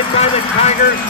defended by the Tigers.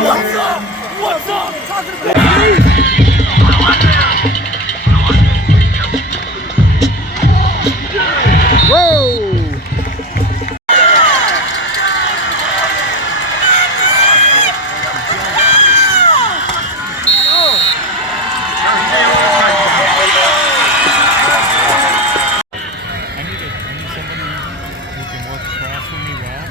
What's up? What's up? Talking about Whoa! I need somebody who can work across from me well.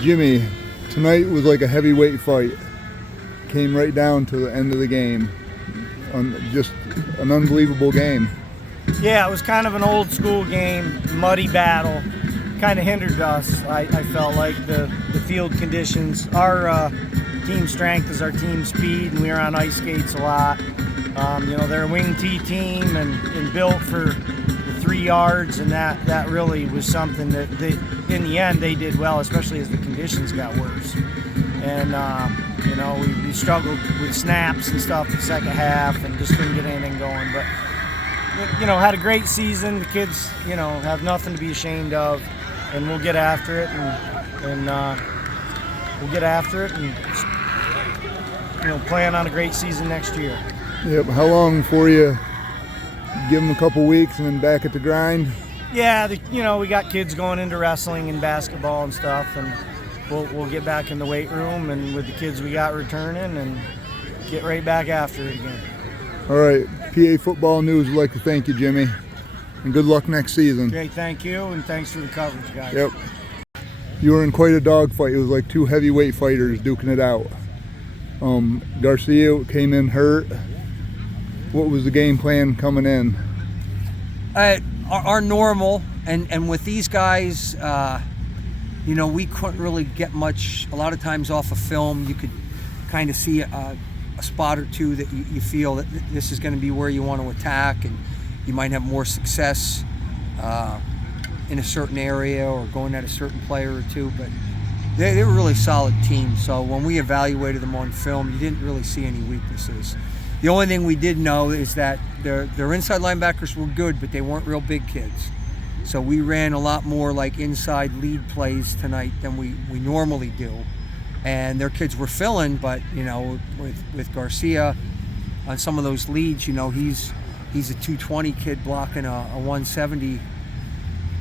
Jimmy, tonight was like a heavyweight fight. Came right down to the end of the game. Just an unbelievable game. Yeah, it was kind of an old school game, muddy battle. Kind of hindered us, I felt like, the field conditions. Our team strength is our team speed, and we were on ice skates a lot. You know, they're a wing T team and built for the 3 yards, and that really was something that in the end they did well, especially as the conditions got worse. And you know, we struggled with snaps and stuff the second half and just couldn't get anything going. But you know, had a great season. The kids, you know, have nothing to be ashamed of, and we'll get after it and we'll get after it and, you know, plan on a great season next year. Yep. How long for you? Give them a couple weeks and then back at the grind? Yeah, you know, we got kids going into wrestling and basketball and stuff, and we'll get back in the weight room and with the kids we got returning and get right back after it again. All right, PA Football News would like to thank you, Jimmy, and good luck next season. Great, thank you, and thanks for the coverage, guys. Yep. You were in quite a dogfight. It was like two heavyweight fighters duking it out. Garcia came in hurt. What was the game plan coming in? Our normal, and with these guys, you know, we couldn't really get much. A lot of times off of film, you could kind of see a spot or two that you feel that this is going to be where you want to attack, and you might have more success in a certain area or going at a certain player or two. But they were a really solid team. So when we evaluated them on film, you didn't really see any weaknesses. The only thing we did know is that their inside linebackers were good, but they weren't real big kids. So we ran a lot more like inside lead plays tonight than we normally do. And their kids were filling, but you know, with Garcia on some of those leads, you know, he's a 220 kid blocking a 170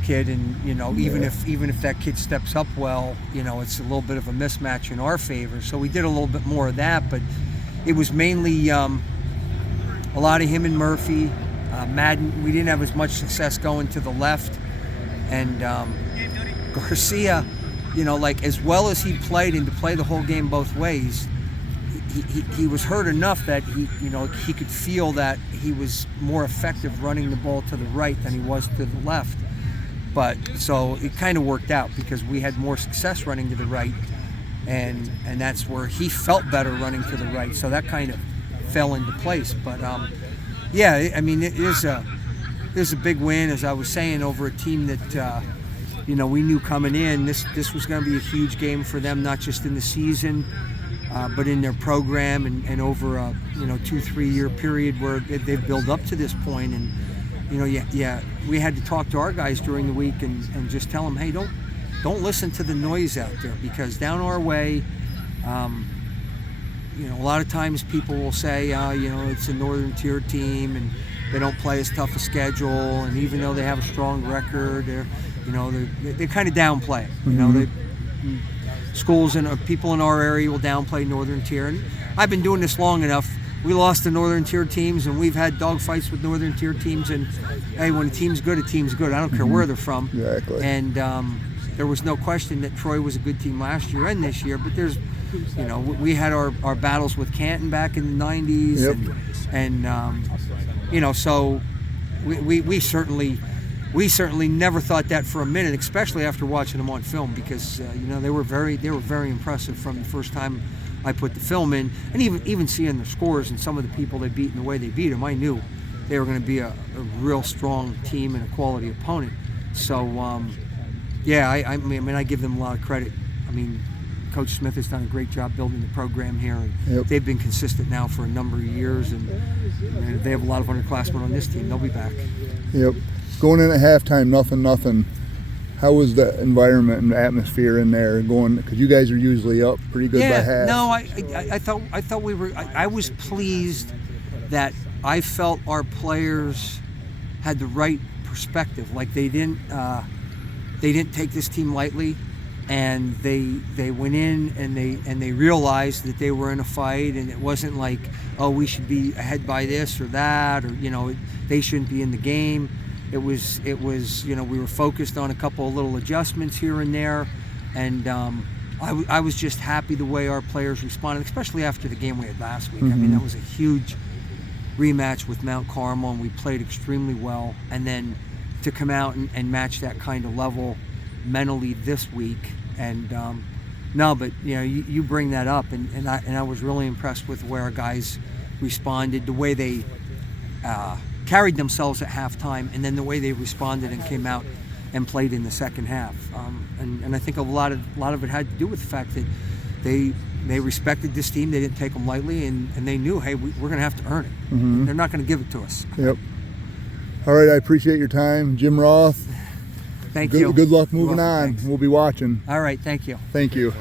kid, and you know, even if that kid steps up well, you know, it's a little bit of a mismatch in our favor. So we did a little bit more of that, but it was mainly a lot of him and Murphy. Madden, we didn't have as much success going to the left, and Garcia, like as well as he played, and to play the whole game both ways, he was hurt enough that he could feel that he was more effective running the ball to the right than he was to the left. But so it kind of worked out because we had more success running to the right, and that's where he felt better running to the right. So that kind of fell into place. But yeah, I mean, it is a big win, as I was saying, over a team that we knew coming in this was going to be a huge game for them, not just in the season, but in their program and over a 2-3 year period where they've built up to this point. And we had to talk to our guys during the week and just tell them, hey, don't listen to the noise out there, because down our way, a lot of times people will say, it's a Northern Tier team and they don't play as tough a schedule, and even though they have a strong record, they kind of downplay it. Schools and people in our area will downplay Northern Tier, and I've been doing this long enough. We lost to Northern Tier teams, and we've had dogfights with Northern Tier teams, and hey, when a team's good, a team's good. I don't care where they're from. Exactly. And there was no question that Troy was a good team last year and this year, but there's we had our battles with Canton back in the 90s. Yep. And so we certainly never thought that for a minute, especially after watching them on film, because they were very impressive from the first time I put the film in, and even seeing the scores and some of the people they beat and the way they beat them, I knew they were going to be a real strong team and a quality opponent. So I mean I give them a lot of credit. I mean, Coach Smith has done a great job building the program here, and they've been consistent now for a number of years, and they have a lot of underclassmen on this team. They'll be back. Yep. Going in at halftime, nothing. How was the environment and the atmosphere in there going? Because you guys are usually up pretty good by half. No, I thought we were. I was pleased that I felt our players had the right perspective. Like they didn't take this team lightly, and they went in and they realized that they were in a fight, and it wasn't like, oh, we should be ahead by this or that, or they shouldn't be in the game. It was we were focused on a couple of little adjustments here and there, and I was just happy the way our players responded, especially after the game we had last week. I mean, that was a huge rematch with Mount Carmel, and we played extremely well, and then to come out and match that kind of level mentally this week. And but you bring that up, and I was really impressed with where our guys responded, the way they carried themselves at halftime, and then the way they responded and came out and played in the second half. And I think a lot of it had to do with the fact that they respected this team. They didn't take them lightly, and they knew, hey, we're going to have to earn it. They're not going to give it to us. Yep. All right, I appreciate your time, Jim Roth. Thank you. Good luck moving on. We'll be watching. All right, thank you. Thank you.